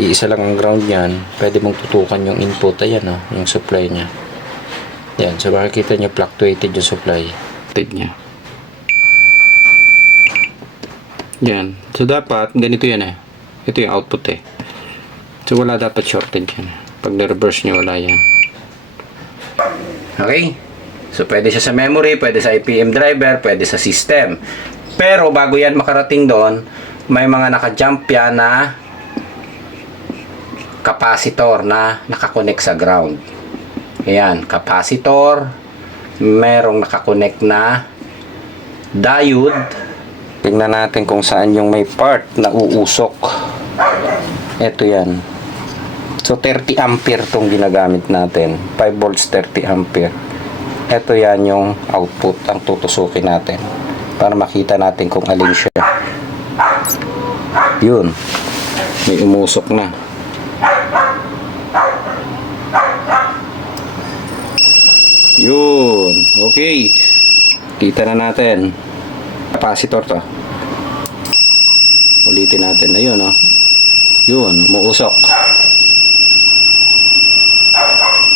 iisa lang ang ground niyan, pwede mong tutukan yung input. Ayan o, yung supply niya. Yan, so makikita nyo fluctuated yung supply niya. Yan, so dapat ganito yan eh. Ito yung output eh. So wala dapat shorted yan. Pag na-reverse nyo, wala yan. Okay, so pwede siya sa memory, pwede sa IPM driver, pwede sa system. Pero bago yan makarating doon, may mga naka-jump yan na capacitor na nakakonect sa ground. Ayan, capacitor, merong nakakonect na diode. Tingnan natin kung saan yung may part na uusok. Ito yan. So 30 ampere tong ginagamit natin. 5 volts 30 ampere. Ito yan yung output ang tutusukin natin para makita natin kung alin siya. Yun. May umusok na. Yun. Okay. Kita na natin. Capacitor to. Ulitin natin. Ayun, oh. Yun. Umuusok.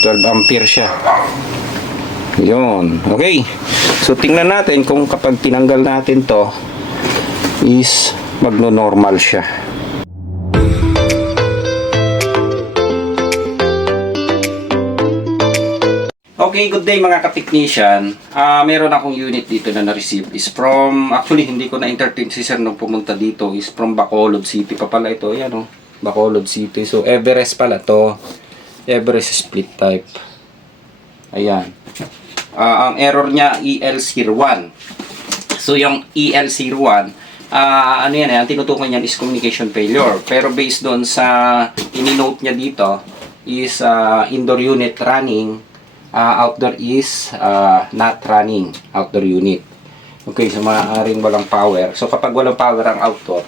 12 ampere siya. Yun. Okay. So, tingnan natin kung kapag tinanggal natin to is magno-normal siya. Okay, good day mga ka-technician. Meron akong unit dito na na-receive is from, actually hindi ko na-entertain si sir nung pumunta dito, is from Bacolod City pa pala ito. Ayan o, Bacolod City. So Everest pala to. Everest split type. Ayan. Ang error niya EL01. So yung EL01, ano yan eh, ang tinutukoy niyan is communication failure. Pero based doon sa ini-note niya dito is indoor unit running, outdoor is not running, outdoor unit. Okay, so maaaring walang power. So kapag walang power ang outdoor,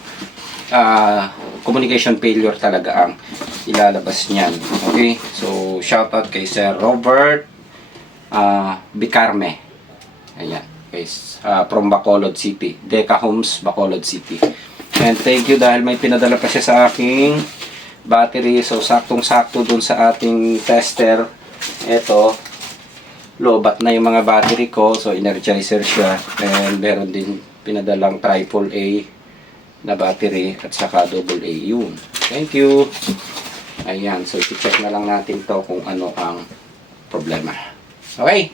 communication failure talaga ang ilalabas niyan. Okay, so shoutout kay Sir Robert Bicarme. Ayan, guys, from Bacolod City, Deca Homes, Bacolod City. And thank you dahil may pinadala pa siya sa aking battery. So saktong-sakto dun sa ating tester. Ito, lobat na yung mga battery ko. So energizer siya. And meron din pinadalang triple A na battery at saka double A. Yun. Thank you. Ayan. So i-check na lang natin to kung ano ang problema. Okay.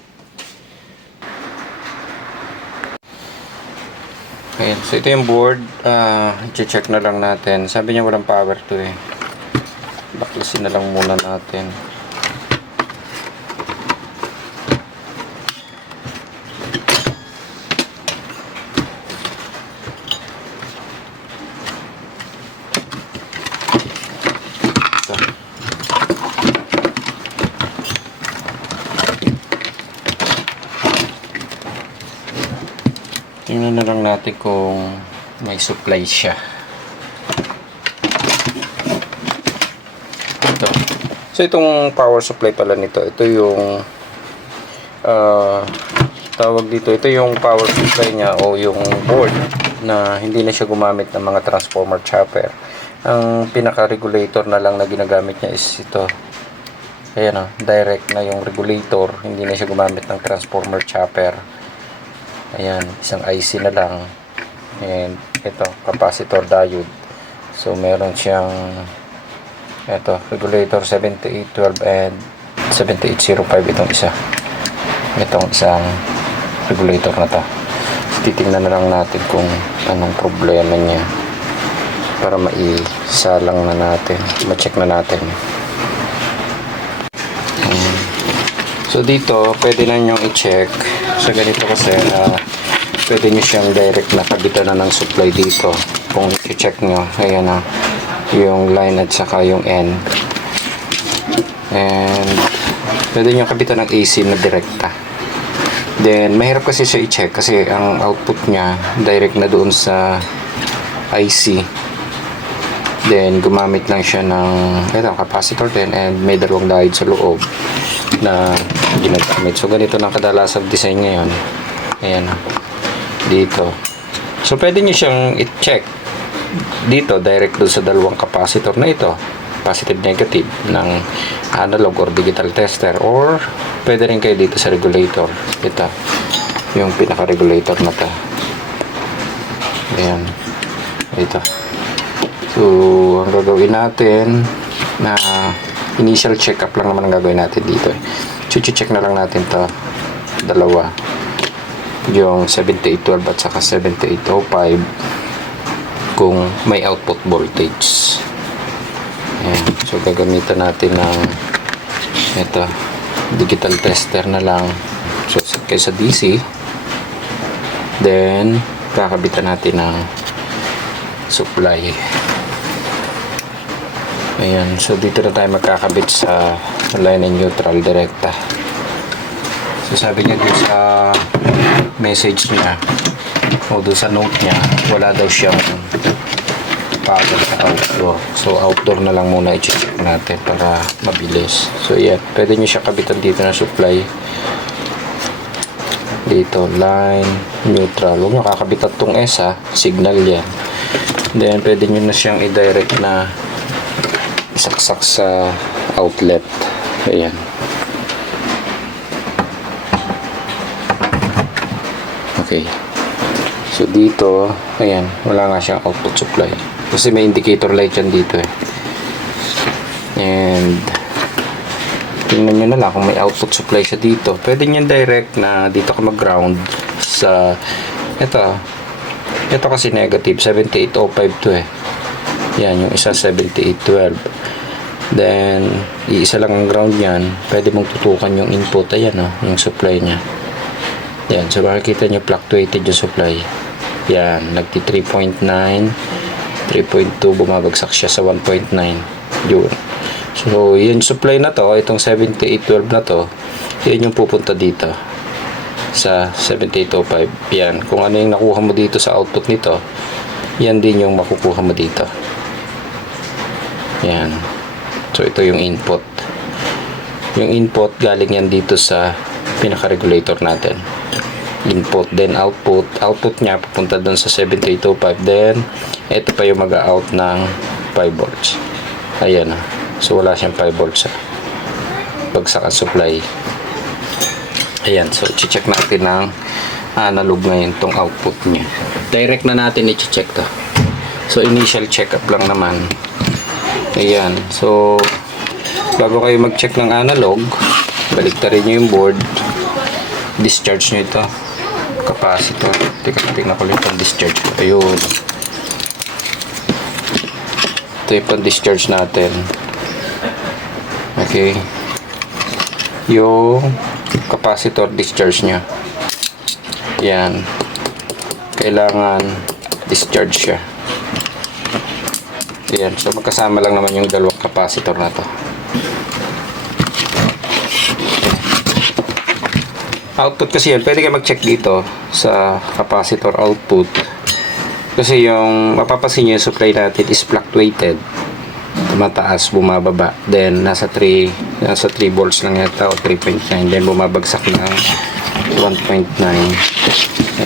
Ayan. So ito yung board. I-check na lang natin. Sabi niya walang power to eh. Baklasin na lang muna natin. Tingnan na lang natin kung may supply siya. Ito. So itong power supply pala nito, ito yung tawag dito, ito yung power supply niya o yung board na hindi na siya gumamit ng mga transformer chopper. Ang pinaka-regulator na lang na ginagamit niya is ito. Ayan o, direct na yung regulator, hindi na siya gumamit ng transformer chopper. Ayan, isang IC na lang. And ito, capacitor diode. So meron siyang ito, regulator 7812 and 7805 itong isa. Itong isang regulator na to. Titingnan na lang natin kung anong problema niya para maisalang na natin, ma-check na natin. So dito, pwede na nyo i-check. So ganito kasi, pwede nyo siyang direct na kabitan na ng supply dito. Kung i-check nyo, ayan na, yung line at saka yung end. And, pwede nyo kabitan ng AC na direkta. Then, mahirap kasi siya i-check kasi ang output niya, direct na doon sa IC. Then, gumamit lang siya ng, ito, capacitor din, and may dalawang diode sa loob na ginagamit. So ganito lang kadalasang design ngayon. Ayan dito. So pwede nyo siyang i-check dito direct doon sa dalawang capacitor na ito. positive negative ng analog or digital tester, or pwede rin kayo dito sa regulator. Ito yung pinaka regulator na to. Ayan, ito. So ang gagawin natin na initial check up lang naman ang gagawin natin dito. Check na lang natin to, dalawa, yung 7812 at saka 7805, kung may output voltage. Ayan. So gagamitan natin ng ito, digital tester na lang. So kaysa DC, then kakabitan natin ng supply. Ayan, so dito na tayo magkakabit sa line and neutral direkta. So sabi niya dito sa message niya o doon sa note niya, wala daw siyang power sa outdoor. So outdoor na lang muna i-check natin para mabilis. So yan, pwede nyo siya kabitan dito na supply. Dito, line, neutral. Huwag nyo kakabitan tong S ha, signal yan. Then pwede nyo na siyang i-direct na isaksak sa outlet. Ayan. Okay. So dito, ayan, wala nga siyang output supply. Kasi may indicator light yan dito eh. And tingnan nyo na lang kung may output supply siya dito. Pwede nyo direct na dito ka mag-ground sa ito kasi negative 7805 to eh. Yan, yung isa 7812. Then iisa lang ang ground yan. Pwede mong tutukan yung input. Ayan o, yung supply nya. Yan, so makikita nyo fluctuated yung supply. Yan, nagti 3.9, 3.2, bumabagsak siya sa 1.9. Yun. So yung supply na to, itong 7812 na to, yan yung pupunta dito sa 7805. Yan, kung ano yung nakuha mo dito sa output nito, yan din yung makukuha mo dito. Yan. So ito yung input. Yung input galing yan dito sa pinaka-regulator natin. Input, then output. Output niya pupunta doon sa 7805. Then ito pa yung mag-out ng 5 volts. Ayan. So wala siyang 5 volts. Bagsak ang supply. Ayan. So i-check natin ng analog ngayon tong output niya. Direct na natin i-check to. So initial check up lang naman. Ayan. So bago kayo mag-check ng analog, baliktarin nyo yung board. Discharge nyo ito. Capacitor. Tingnan ko ulit ang discharge. Ayun. Ito yung pan-discharge natin. Okay. Yung capacitor discharge nya. Yan. Kailangan discharge siya. Yan. So magkasama lang naman yung dalawang capacitor na to. Output kasi yan, pwede kayo mag-check dito sa capacitor output. Kasi yung mapapansin nyo yung supply natin is fluctuated. Tumataas, bumababa. Then nasa 3 volts lang yata o 3.9. Then bumabagsak ng 1.9.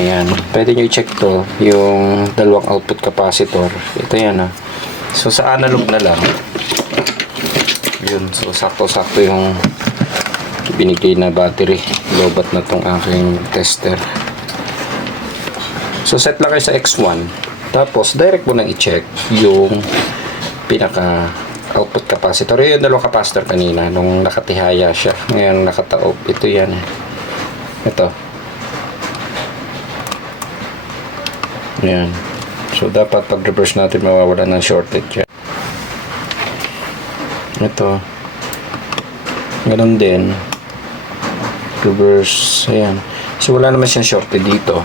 Ayan. Pwede nyo i-check to yung dalawang output capacitor. Ito yan ha. So sa analog na lang. Yun. So sakto-sakto yung binigay na battery. Lobat na tong aking tester. So set lang kayo sa X1. Tapos direct mo nang i-check yung pinaka output capacitor. Yung dalawang capacitor kanina nung nakatihaya siya. Ngayon nakataob. Ito yan. Ito. Ayan. So dapat pag reverse natin mawawala ng shortage yan. Ito. Ganun din. Reverse. Ayan. So wala naman siyang shorted dito.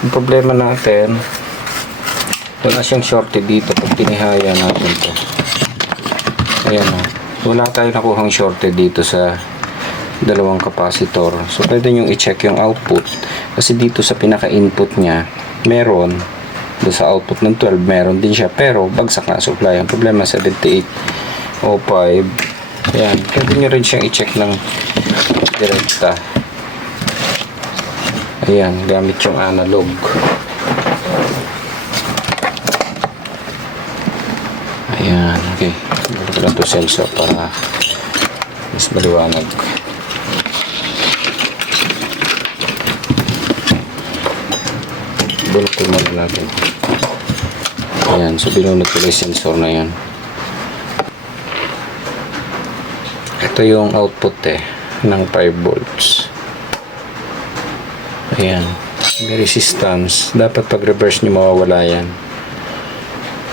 Yung problema natin, wala siyang shorted dito pag tinihaya natin ito. Ayan o. Wala tayong nakuhang shorted dito sa dalawang capacitor. So pwede nyo i-check yung output. Kasi dito sa pinaka-input nya, meron. Doon sa output ng 12, meron din siya. Pero bagsak na supply. Ang problema 7805. Ayan. Pwede nyo rin siyang i-check ng direkta. Ayan, gamit yung analog. Ayan. Okay, balik ko lang ito sensor para mas maliwanag. Bunutin muna natin. Ayan, so binunod ko yung sensor na yan. Ito yung output ng 5 volts. Ayan, may resistance. Dapat pag reverse nyo mawawala yan.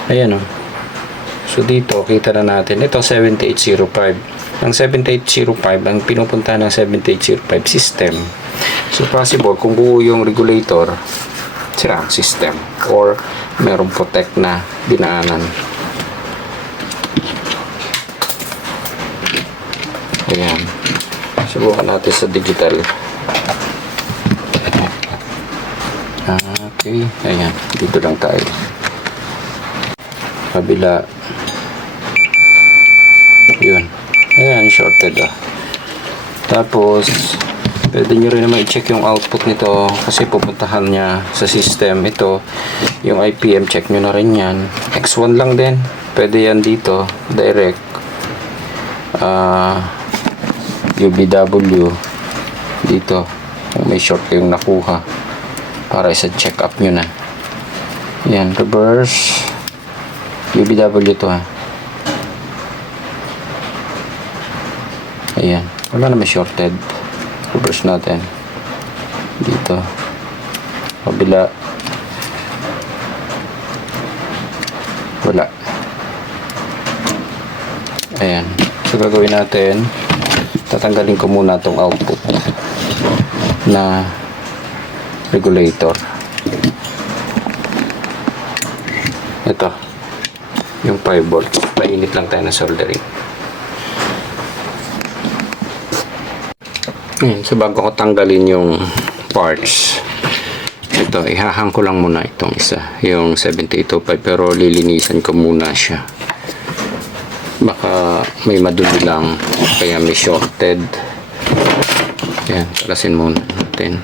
Ayan o. So dito, kita na natin. Ito 7805. Ang 7805, ang pinupunta ng 7805 system. So possible, kung buo yung regulator, sira ang system. Or merong protect na dinaanan. Ayan. Subukan natin sa digital. Okay. Ayan. Dito lang tayo. Kabila. Yun. Ayan. Shorted Tapos, pwede nyo rin naman i-check yung output nito kasi pupuntahan niya sa system. Ito, yung IPM, check nyo na rin yan. X1 lang din. Pwede yan dito. Direct. UBW. Dito. Kung may short kayong nakuha. Para isa check up nyo na. Yan. Reverse. UBW to Ayan. Wala naman shorted. Reverse natin. Dito. Kabila. Wala. Ayan. So gagawin natin, tatanggalin ko muna itong output na regulator. Ito. Yung 5 volts. Painit lang tayo ng soldering. Ayan, so bago ko tanggalin yung parts, ito, ihahang ko lang muna itong isa, yung 7805, pero lilinisan ko muna siya. Baka may madumi lang, kaya may shorted. Ayan, kalasin muna natin.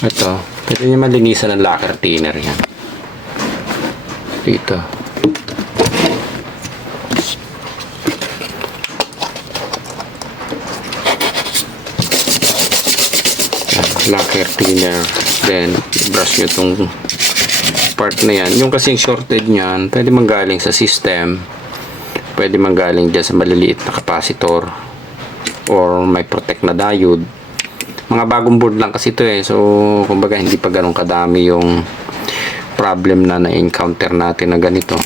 Ito, pwede nyo malinisan ng lacquer thinner yan. Dito. Lacquer thinner. Then, brush nyo itong part na yan. Yung kasing shorted nyan, pwede manggaling sa system. Pwede manggaling dyan sa maliliit na capacitor. Or may protect na diode. Mga bagong board lang kasi ito so kumbaga hindi pa ganun kadami yung problem na na-encounter natin na ganito.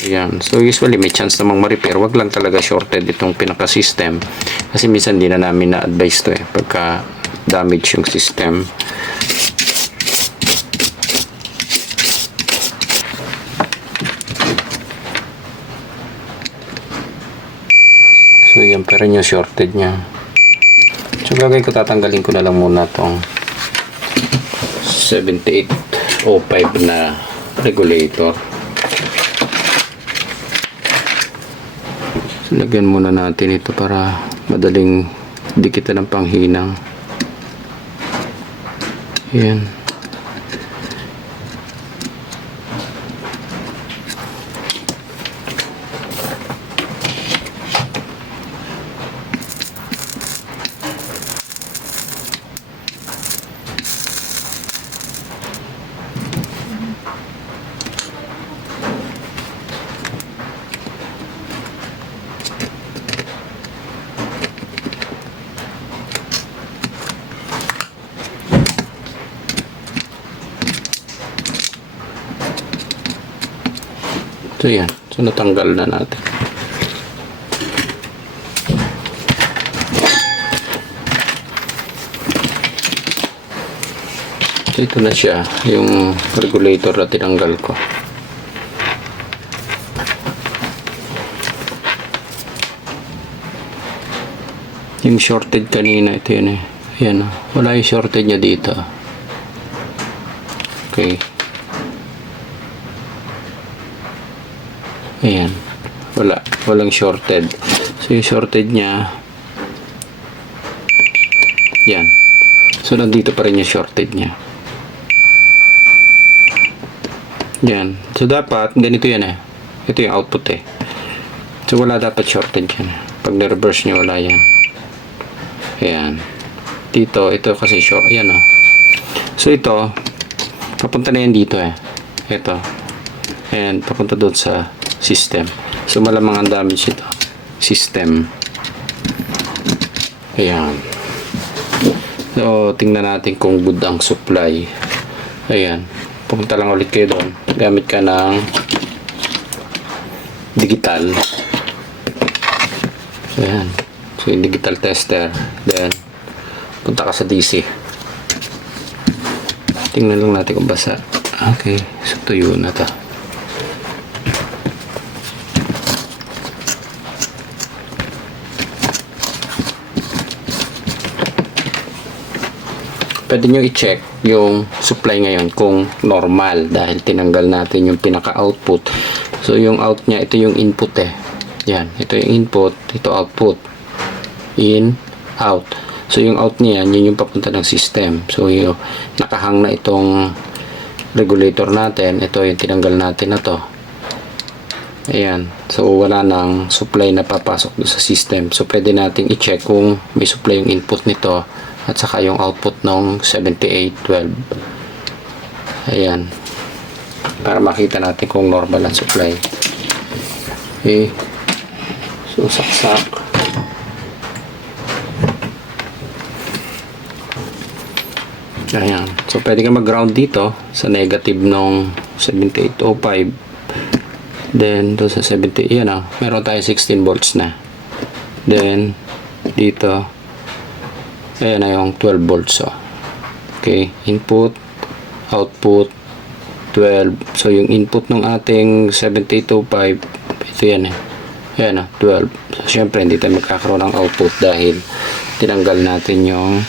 Ayan. So usually may chance namang ma-repair. Wag lang talaga shorted itong pinaka-system kasi minsan hindi na namin na-advise to pagka damage yung system. So yan pero yung shorted nya. So gagawin ko, tatanggalin ko na lang muna tong 7805 na regulator. So, lagyan muna natin ito para madaling dikitan ng panghinang. Ayan. So yan, so natanggal na natin. So ito na siya, yung regulator na tinanggal ko. Yung shorted kanina, ito yun Ayan, wala yung shorted niya dito. Okay. Ayan. Walang shorted. So, yung shorted niya, yan. So, nandito pa rin yung shorted niya. Yan. So, dapat, ganito yan eh. Ito yung output eh. So, wala dapat shorted yan. Pag na-reverse nyo, wala yan. Ayan. Dito, ito kasi short. Ayan o. So, ito, papunta na yan dito eh. Ito. Ayan, papunta doon sa system. So, malamang ang damage ito. System. Ayan. So, tingnan natin kung good ang supply. Ayan. Pupunta lang ulit kayo doon. Gamit ka ng digital. Ayan. So, yung digital tester. Then, punta ka sa DC. Tingnan lang natin kung basa. Okay. So, tuyo na to. Pwede nyo i-check yung supply ngayon kung normal dahil tinanggal natin yung pinaka-output. So, yung out niya, ito yung input eh. Yan. Ito yung input, ito output. In, out. So, yung out niya, yun yung papunta ng system. So, yung nakahang na itong regulator natin. Ito yung tinanggal natin na to. Ayan. So, wala nang supply na papasok sa system. So, pwede nating i-check kung may supply yung input nito at saka yung output ng 7812. Ayan. Para makita natin kung normal ang supply. Okay. So, saksak. Ayan. So, pwede ka mag-ground dito sa negative ng 7805. Then, doon sa 70, yan o. Meron tayo 16 volts na. Then, dito, ayan na yung 12 volts. Oh. Okay. Input, output, 12. So, yung input ng ating 7805, ito yan eh. Ayan na, 12. So, syempre, hindi tayo magkakaroon ng output dahil tinanggal natin yung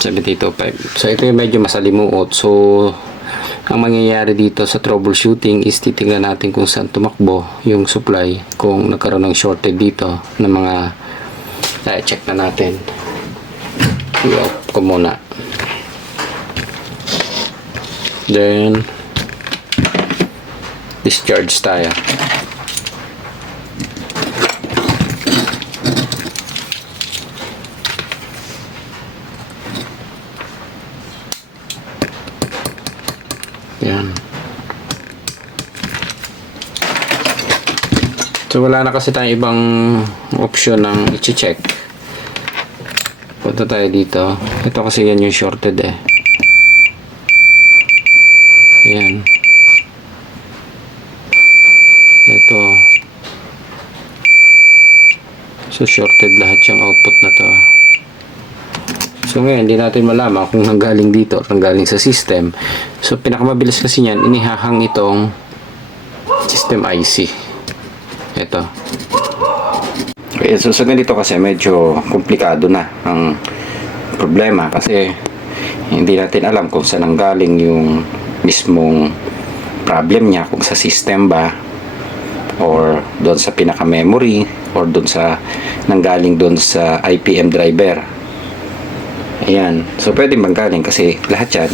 7805. So, ito yung medyo masalimuot. So, ang mangyayari dito sa troubleshooting is titingnan natin kung saan tumakbo yung supply. Kung nagkaroon ng shorted dito ng mga check na natin. I-off ko muna. Then, discharge tayo. Yan. So, wala na kasi tayong ibang option ng i-check. Punta tayo dito. Ito kasi yan yung shorted eh. Ayan. Ito. So, shorted lahat yung output na to. So, ngayon, hindi natin malaman kung nanggaling dito o nanggaling sa system. So, pinakamabilis kasi niyan, inihahang itong system IC. Ito. Okay, so sa ganito kasi medyo komplikado na ang problema kasi hindi natin alam kung saan nanggaling yung mismong problem niya, kung sa system ba or doon sa pinaka-memory or doon sa nanggaling doon sa IPM driver. Ayan. So, pwede manggaling kasi lahat yan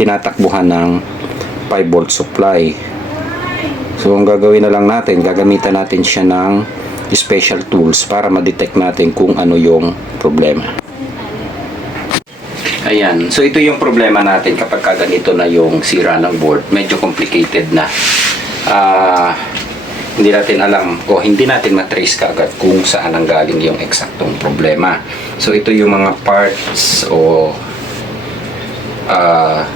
tinatakbuhan ng 5 volt supply. So, ang gagawin na lang natin, gagamitan natin siya ng special tools para ma-detect natin kung ano yung problema. Ayan. So, ito yung problema natin kapag ganito na yung sira ng board. Medyo complicated na. Hindi natin alam o hindi natin matrace kaagad kung saan ang galing yung eksaktong problema. So, ito yung mga parts o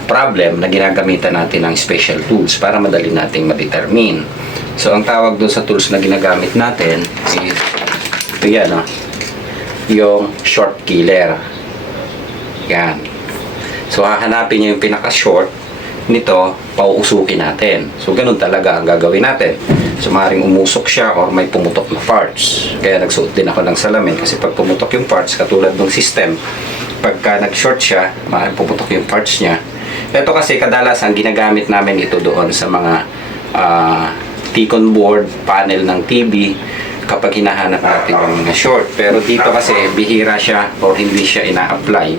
problem na ginagamitan natin ng special tools para madali nating ma-determine. So, ang tawag doon sa tools na ginagamit natin is ito yan, yung short killer. Yan. So, hahanapin niyo yung pinaka-short nito, pauusukin natin. So, ganun talaga ang gagawin natin. So, maaaring umusok siya or may pumutok na parts. Kaya nagsuot din ako ng salamin kasi pag pumutok yung parts, katulad ng system, pagka nag-short siya, mapuputok yung parts niya. Ito kasi kadalasan ginagamit namin ito doon sa mga T-con board, panel ng TV, kapag hinahanap natin yung mga short. Pero dito kasi bihira siya or hindi siya ina-apply,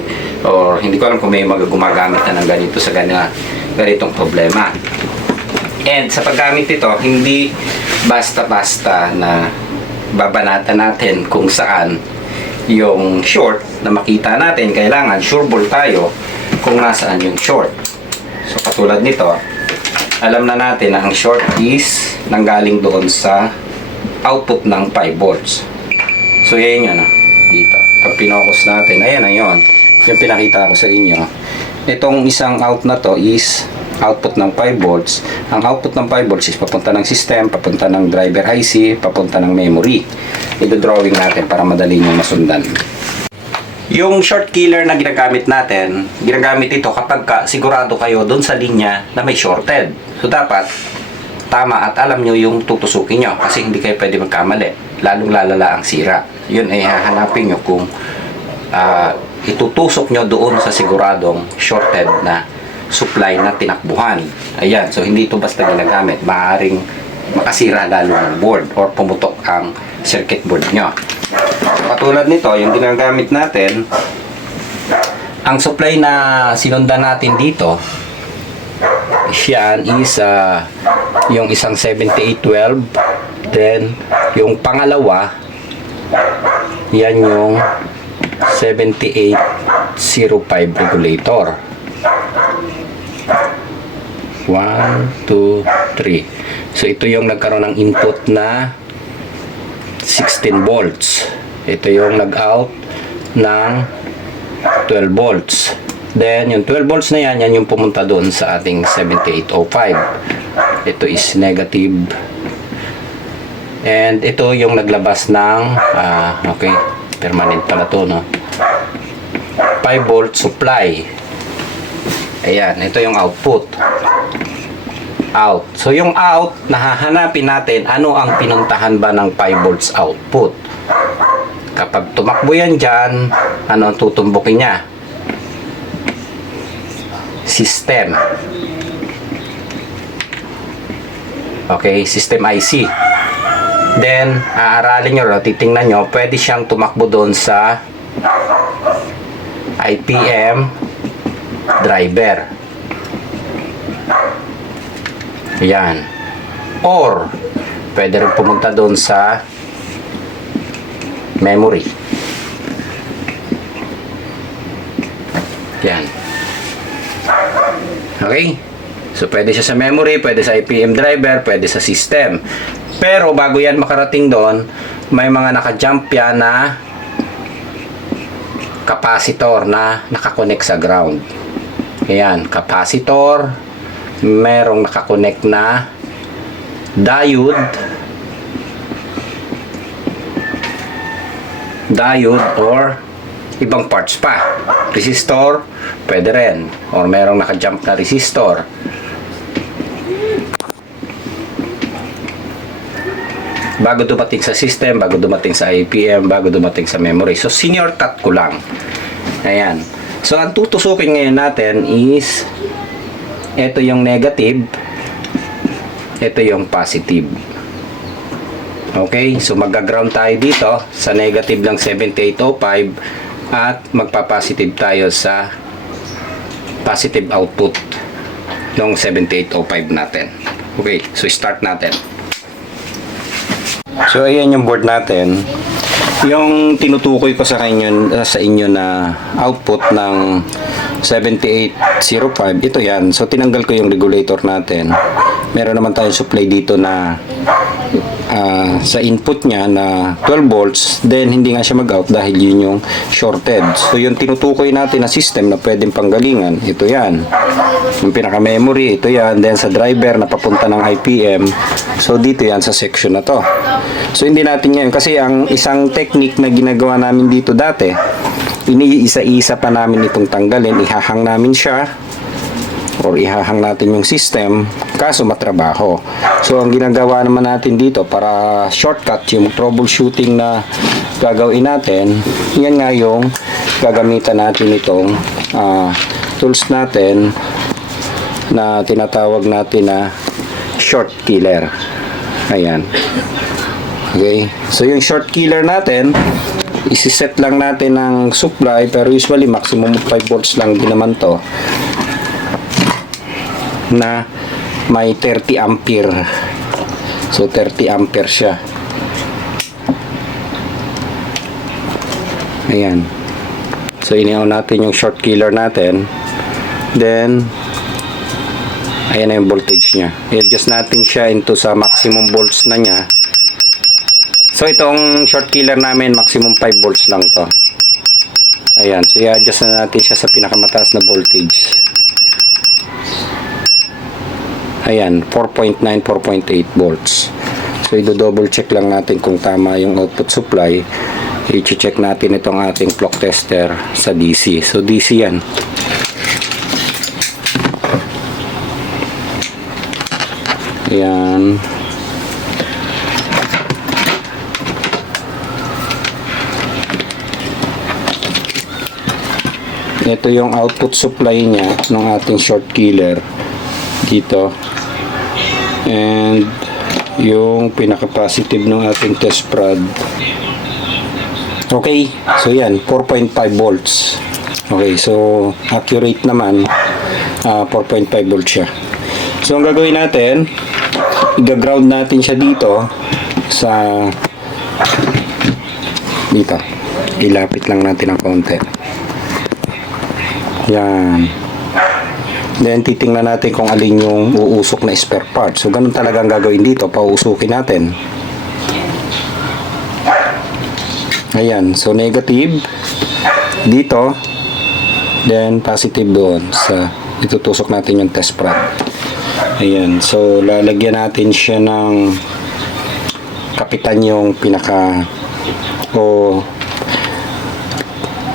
or hindi ko alam kung may mga gumagamit na ng ganito sa ganitong problema. And sa paggamit ito, hindi basta-basta na babanatan natin kung saan yung short na makita natin. Kailangan sure ball tayo kung nasaan yung short. So katulad nito, alam na natin na ang short is nanggaling doon sa output ng 5 volts. So yan yun, dito. Pag pinokus natin, ayan na yun. Yung pinakita ko sa inyo. Itong isang out na to is output ng 5 volts. Ang output ng 5 volts is papunta ng system, papunta ng driver IC, papunta ng memory. Ito drawing natin para madali nyo masundan. Yung short killer na ginagamit natin, ginagamit ito kapag sigurado kayo doon sa linya na may shorted. So dapat tama at alam nyo yung tutusukin nyo kasi hindi kayo pwede magkamali. Lalong lalala ang sira. Yun ay hahanapin nyo kung itutusok nyo doon sa siguradong shorted na supply na tinakbuhan. Ayan, so hindi ito basta ginagamit. Maaaring makasira lalo ng board or pumutok ang circuit board nyo. Katulad nito, yung ginagamit natin, ang supply na sinundan natin dito, yan is yung isang 7812, then yung pangalawa, yan yung 7805 regulator. 1, 2, 3. So ito yung nagkaroon ng input na 16 volts. Ito yung nag-out ng 12 volts. Then yung 12 volts na yan, yan yung pumunta doon sa ating 7805. Ito is negative. And ito yung naglabas ng okay, permanent pala to, no? 5 volt supply. Ayan, ito yung output. Out. So yung out, nahahanapin natin ano ang pinuntahan ba ng 5 volts output. Kapag tumakbo yan dyan, ano ang tutumbukin niya? System. Okay, system IC. Then, aaralin nyo, titingnan nyo, pwede siyang tumakbo doon sa IPM driver. Yan. Or, pwede rin pumunta doon sa memory. Yan. Okay? So, pwede siya sa memory, pwede sa IPM driver, pwede sa system. Pero, bago yan makarating doon, may mga naka-jump yan na capacitor na nakakonect sa ground. Ayan, capacitor, merong nakakonect na diode or ibang parts pa. Resistor, pwede rin. Or merong naka-jump na resistor. Bago dumating sa system, bago dumating sa IPM, bago dumating sa memory. So, senior cut ko lang. Ayan. So, ang tutusukin ngayon natin is ito yung negative, ito yung positive. Okay? So, mag-ground tayo dito sa negative ng 7805 at magpa-positive tayo sa positive output ng 7805 natin. Okay? So, start natin. So ayan yung board natin. Yung tinutukoy ko sa inyo na output ng 7805, ito yan. So tinanggal ko yung regulator natin. Meron naman tayong supply dito na sa input niya na 12 volts, then hindi nga siya mag-out dahil yun yung shorted. So yung tinutukoy natin na system na pwedeng panggalingan, ito yan. Yung pinaka-memory, ito yan. Then sa driver na papunta ng IPM, so dito yan sa section na to. So hindi natin yan, kasi ang isang technique na ginagawa namin dito dati, iniisa-isa pa namin itong tanggalin, ihahang namin siya, or ihahang natin yung system kaso matrabaho. So ang ginagawa naman natin dito para shortcut yung troubleshooting na gagawin natin, yan nga yung gagamitan natin itong tools natin na tinatawag natin na short killer. Ayan. Okay, so yung short killer natin, isi-set lang natin ng supply, pero usually maximum 5 volts lang din naman to, na may 30 ampere. So 30 ampere siya. Ayan. So inihaw natin yung short killer natin, then ayan na yung voltage nya. I-adjust natin siya into sa maximum volts na nya. So itong short killer namin, maximum 5 volts lang to. Ayan, so i-adjust na natin siya sa pinakamataas na voltage. Ayan, 4.9, 4.8 volts. So i-double check lang natin kung tama yung output supply. I-check natin itong ating clock tester sa DC. So DC yan. Ayan. Ito yung output supply niya ng ating short killer dito, and yung pinaka-positive ng ating test prod. Okay, so yan 4.5 volts. Okay, so accurate naman, 4.5 volts siya. So ang gagawin natin, i-ground natin siya dito sa dito. Ilapit lang natin ng konti. Yan. Then titingnan natin kung alin yung uusok na spare part. So ganun talaga ang gagawin dito, pauusukin natin. Ayan, so negative dito, then positive doon sa itutusok natin yung test prod. Ayan, so lalagyan natin siya ng kapitan yung pinaka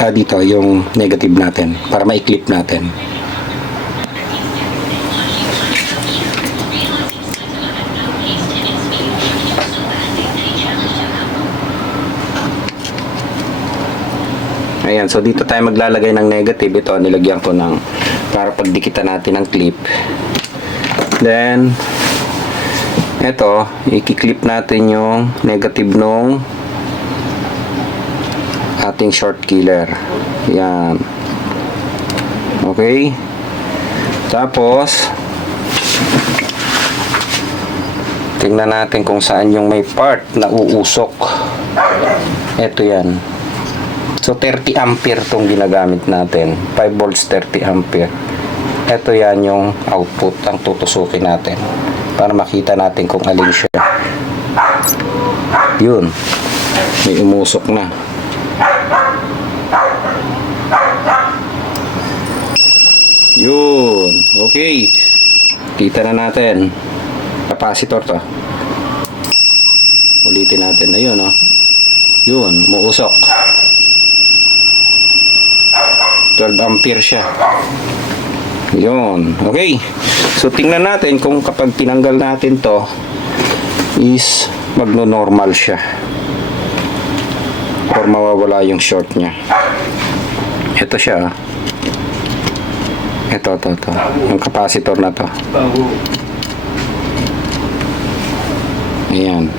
dito yung negative natin para ma-clip natin. Ayan, so dito tayo maglalagay ng negative. Ito nilagyan ko ng para pagdikitan natin ng clip. Then ito, i-clip natin yung negative nung ating short killer. Yan. Okay. Tapos tingnan natin kung saan yung may part na uusok. Ito yan. So 30 ampere tong ginagamit natin. 5 volts 30 ampere. Ito yan yung output ang tutusukin natin para makita natin kung alin siya. Yun. May umusok na. Yun. Okay. Kita na natin. Capacitor to. Ulitin natin. Ayun, oh. Yun. Umuusok. 12 ampere siya. Yun. Okay. So, tingnan natin kung kapag tinanggal natin to is magno-normal siya. Or mawawala yung short niya. Ito siya. Ito. Yung capacitor na to. Ayan.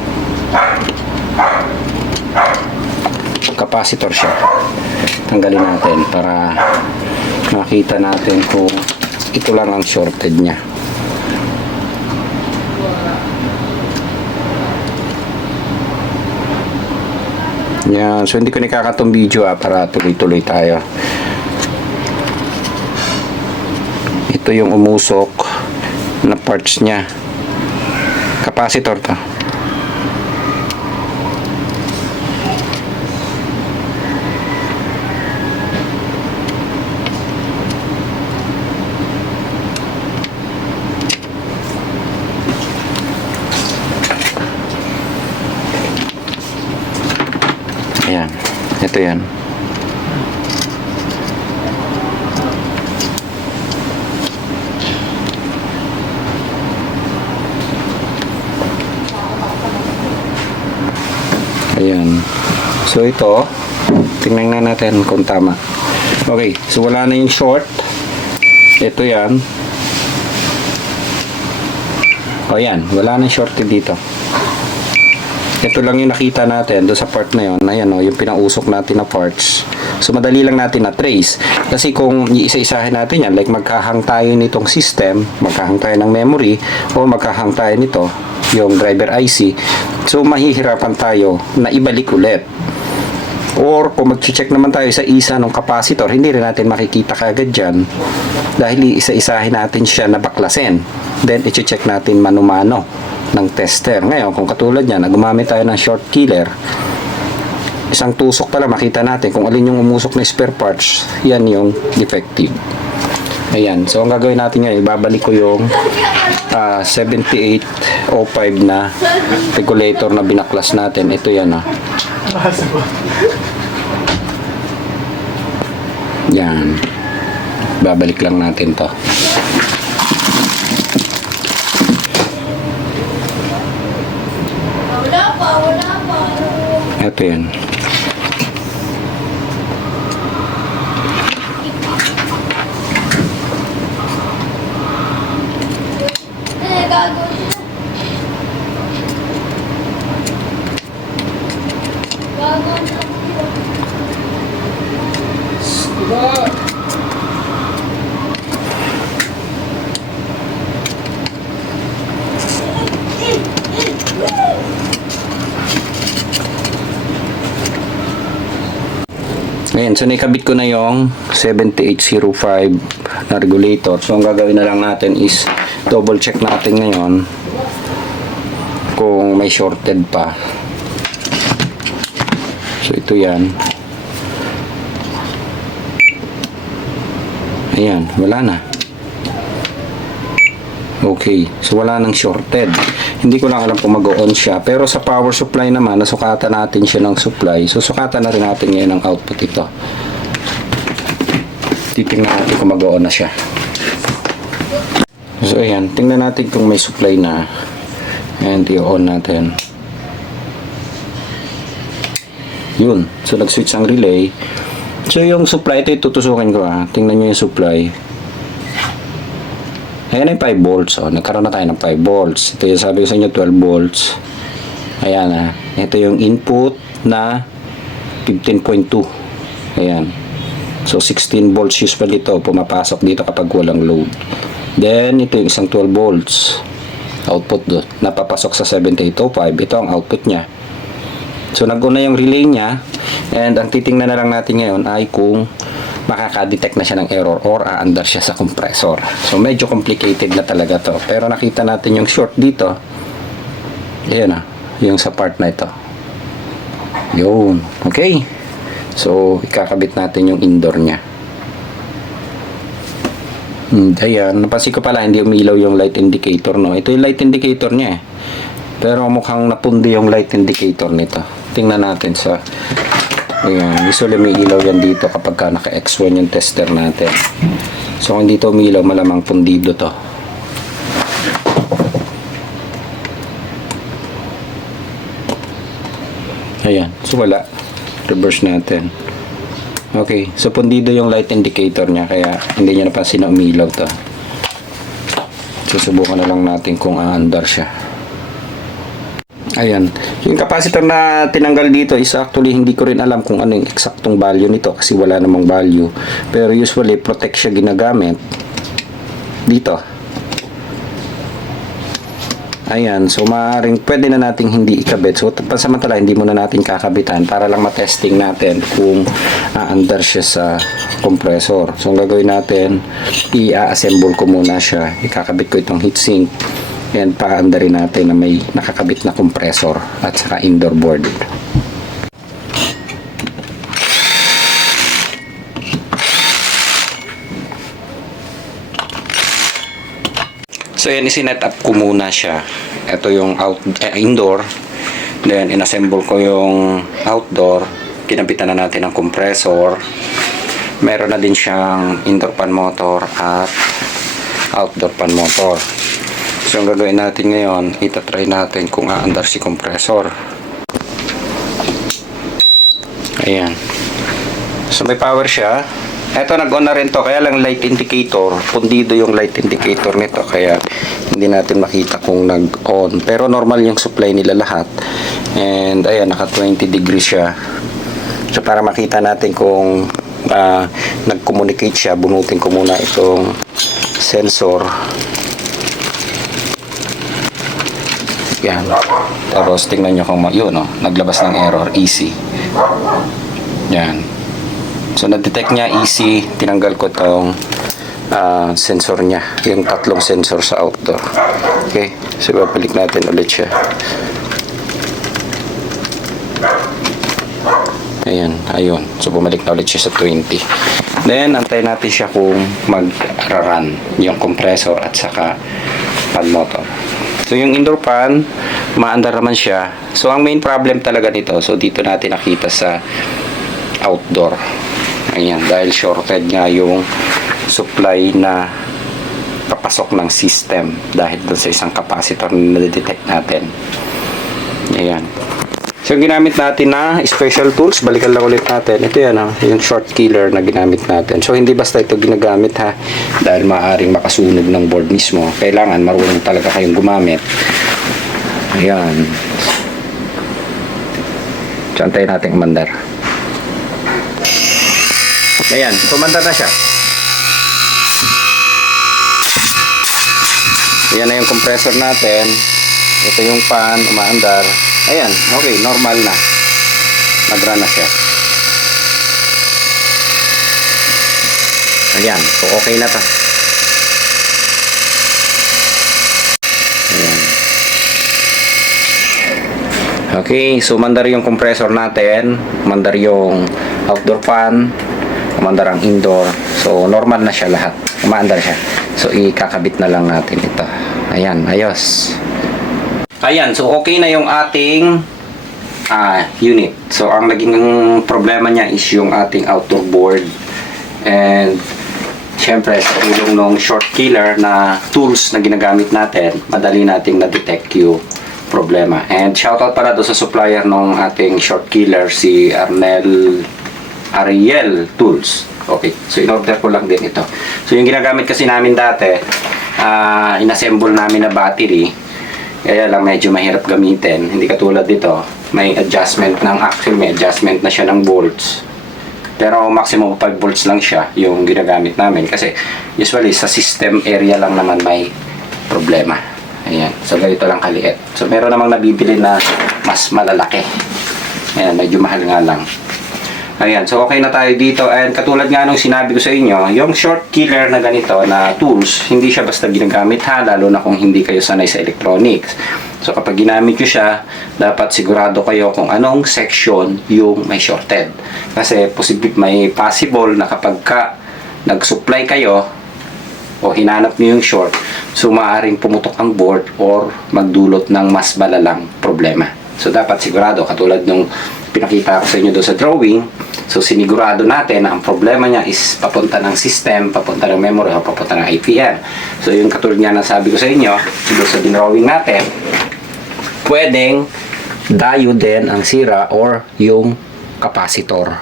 Capacitor siya. Tanggalin natin para makita natin kung ito lang ang shorted niya. Yan. So, hindi ko nakakatong video para tuloy-tuloy tayo. Ito yung umusok na parts niya. Capacitor to. Ayan. Ito yan. So ito, tingnan na natin kung tama. Okay, so wala na yung short. Ito yan. O yan, wala na yung short dito. Ito lang yung nakita natin doon sa part na yun. Ayan o, yung pinausok natin na parts. So madali lang natin na trace. Kasi kung iisa-isahin natin yan, like magkahang tayo nitong system, magkahang tayo ng memory, o magkahang tayo nito, yung driver IC, so mahihirapan tayo na ibalik ulit. Or kung mag-check naman tayo sa isa ng capacitor, hindi rin natin makikita kagad dyan dahil isa-isahin natin siya na baklasin. Then i-check natin mano-mano ng tester. Ngayon, kung katulad niya, gumamit tayo ng short killer, isang tusok pala makita natin kung alin yung umusok na spare parts, yan yung defective. Ayan, so ang gagawin natin ngayon, ibabalik ko yung 7805 na regulator na binaklas natin. Ito yan yan, babalik lang natin to. Wala pa. Ito yan. Ayan, so naikabit ko na yung 7805 na regulator. So ang gagawin na lang natin is double check natin ngayon kung may shorted pa. So ito yan. Ayan, wala na. Okay, so wala nang shorted. Hindi ko lang alam kung mag-on siya. Pero sa power supply naman, nasukatan natin siya ng supply. So sukatan na rin natin ngayon ang output ito. Titingnan natin kung mag-on na siya. So ayan, tingnan natin kung may supply na. And i-on natin. Yun, so nag-switch ang relay. So yung supply, ito tutusukin ko Tingnan nyo yung supply. Ayan yung 5 volts. Nagkaroon na tayo ng 5 volts. Ito yung sabi ko sa inyo 12 volts. Ayan Ito yung input na 15.2. Ayan. So 16 volts usually ito. Pumapasok dito kapag walang load. Then ito yung isang 12 volts. Output doon. Napapasok sa 7805. Ito ang output niya. So nag-on na yung relay niya. And ang titingnan na lang natin ngayon ay kung makaka-detect na siya ng error or aandar siya sa compressor. So medyo complicated na talaga to. Pero nakita natin yung short dito. Ayan yung sa part na ito. Yun. Okay. So ikakabit natin yung indoor niya. Ayan. Napansin ko pala hindi umilaw yung light indicator Ito yung light indicator niya Pero mukhang napundi yung light indicator nito. Tingnan natin sa ayan, usually may ilaw yan dito kapag ka naka-X1 yung tester natin. So kung dito umilaw, malamang pundido to. Ayan, so wala. Reverse natin. Okay, so pundido yung light indicator niya, kaya hindi niya napansin na umilaw to. Susubukan na lang natin kung aandar siya. Ayan. Yung capacitor na tinanggal dito is actually hindi ko rin alam kung ano yung eksaktong value nito kasi wala namang value. Pero usually protect siya ginagamit dito. Ayan. So maaaring pwede na nating hindi ikabit. So pansamantala hindi muna natin kakabitan para lang matesting natin kung aandar siya sa compressor. So ang gagawin natin, i-assemble ko muna siya. Ikakabit ko itong heatsink. And paandarin natin na may nakakabit na compressor at saka indoor board. So yan, isinet up ko muna siya. Ito yung indoor. Then inassemble ko yung outdoor. Kinabitan na natin ang compressor. Meron na din siyang indoor fan motor at outdoor fan motor. So ang gagawin natin ngayon, itatry natin kung aandar si compressor. Ayan. So may power siya. Ito nag-on na rin to, kaya lang light indicator, pundido yung light indicator nito, kaya hindi natin makita kung nag-on. Pero normal yung supply nila lahat. And ayan, naka 20 degrees siya. So para makita natin kung nag-communicate siya, bunutin ko muna itong sensor. Yan. Tapos tingnan nyo kung yun, no? Naglabas ng error, easy. Yan. So na-detect niya, easy. Tinanggal ko tong sensor niya, yung tatlong sensor sa outdoor. Okay, so babalik natin ulit siya. Ayan, ayun. So bumalik na ulit siya sa 20. Then antayin natin siya kung mag-run yung compressor at saka fan motor. So yung indoor fan, maandar naman siya. So ang main problem talaga nito, so dito natin nakita sa outdoor. Ayan, dahil shorted nga yung supply na papasok ng system dahil doon sa isang capacitor na na-detect natin. Ayan. So ginamit natin na special tools, balikan lang ulit natin. Ito yan, yung short killer na ginamit natin. So hindi basta ito ginagamit ha, dahil maaaring makasunog ng board mismo. Kailangan marunong talaga kayong gumamit. Ayan. So antayin natin umandar. Ayan, kumandar na siya. Ayan na yung compressor natin. Ito yung fan, umaandar. Ayan, okay, normal na. Nag-run na siya. Ayan, so okay na ta. Ayan. Okay, so mandar yung compressor natin. Mandar yung outdoor fan. Umandar ang indoor. So normal na siya lahat. Umaandar siya. So ikakabit na lang natin ito. Ayan, ayos. Ayan, so okay na yung ating unit. So ang naging problema niya is yung ating outdoor board. And syempre sa tulong ng short killer na tools na ginagamit natin, madali nating na-detect yung problema. And shoutout para do sa supplier ng ating short killer, si Ariel Tools. Okay, so in-order ko lang din ito. So yung ginagamit kasi namin dati, inassemble namin na battery, kaya lang medyo mahirap gamitin. Hindi katulad dito, may adjustment may adjustment na siya ng volts. Pero maximum 5 volts lang siya yung ginagamit namin. Kasi usually sa system area lang naman may problema. Ayan, so ganito lang kaliit. So meron namang nabibili na mas malalaki. Ayan, medyo mahal nga lang. Ayan, so okay na tayo dito. And katulad nga nung sinabi ko sa inyo, yung short killer na ganito na tools, hindi siya basta ginagamit ha, lalo na kung hindi kayo sanay sa electronics. So kapag ginamit nyo siya, dapat sigurado kayo kung anong section yung may shorted. Kasi may possible na kapag nag-supply kayo o hinanap nyo yung short, so maaaring pumutok ang board or magdulot ng mas malalang problema. So dapat sigurado, katulad nung pinakita ko sa inyo doon sa drawing, so sinigurado natin na ang problema niya is papunta ng system, papunta ng memory, o papunta ng IPM. So yung katulad nga na sabi ko sa inyo, doon sa drawing natin, pwedeng diode din ang sira or yung capacitor.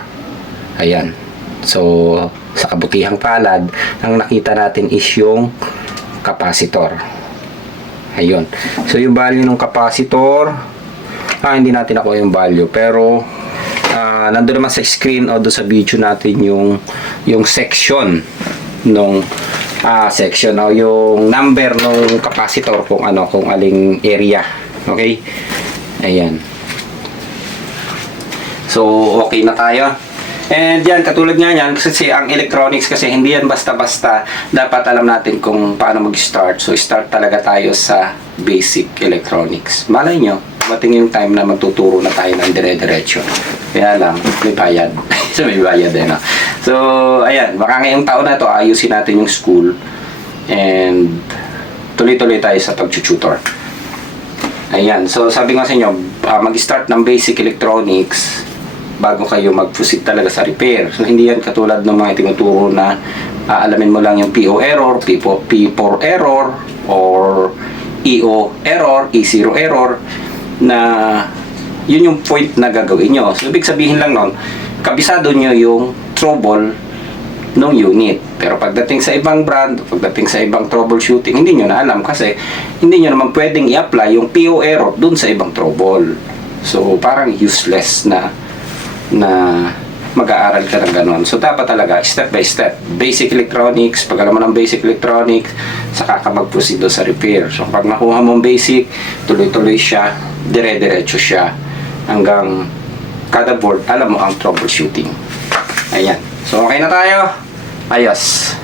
Ayan. So sa kabutihang palad, ang nakita natin is yung capacitor. Ayun. So yung value ng capacitor, hindi natin nakuha yung value, pero nandun naman sa screen o doon sa video natin yung section nung section o yung number ng capacitor, kung aling area. Okay, ayan. So okay na tayo. And yan, katulad nga yan, kasi ang electronics kasi hindi yan basta-basta. Dapat alam natin kung paano mag-start. So start talaga tayo sa basic electronics. Malay nyo, mating yung time na magtuturo na tayo ng dire-diretso. Kaya lang, may bayad. So may bayad din. So ayan, baka ngayong taon na to ayusin natin yung school. And tuloy-tuloy tayo sa pag-tutor. Ayan, so sabi nga sa inyo, mag-start ng basic electronics bago kayo mag-proceed talaga sa repair. So hindi yan katulad ng mga tinuturo na alamin mo lang yung PO error, P4 error, or EO error, E0 error, na yun yung point na gagawin nyo. So ibig sabihin lang nun, kabisado nyo yung trouble ng unit. Pero pagdating sa ibang brand, pagdating sa ibang troubleshooting, hindi nyo na alam kasi hindi nyo naman pwedeng i-apply yung PO error dun sa ibang trouble. So, parang useless na mag-aaral ka ng ganun. So, dapat talaga, step by step. Basic electronics, pag alam mo ng basic electronics, saka ka mag-proceed sa repair. So, pag nakuha mo ang basic, tuloy-tuloy siya, dire-diretso siya, hanggang kada board, alam mo ang troubleshooting. Ayan. So, okay na tayo. Ayos.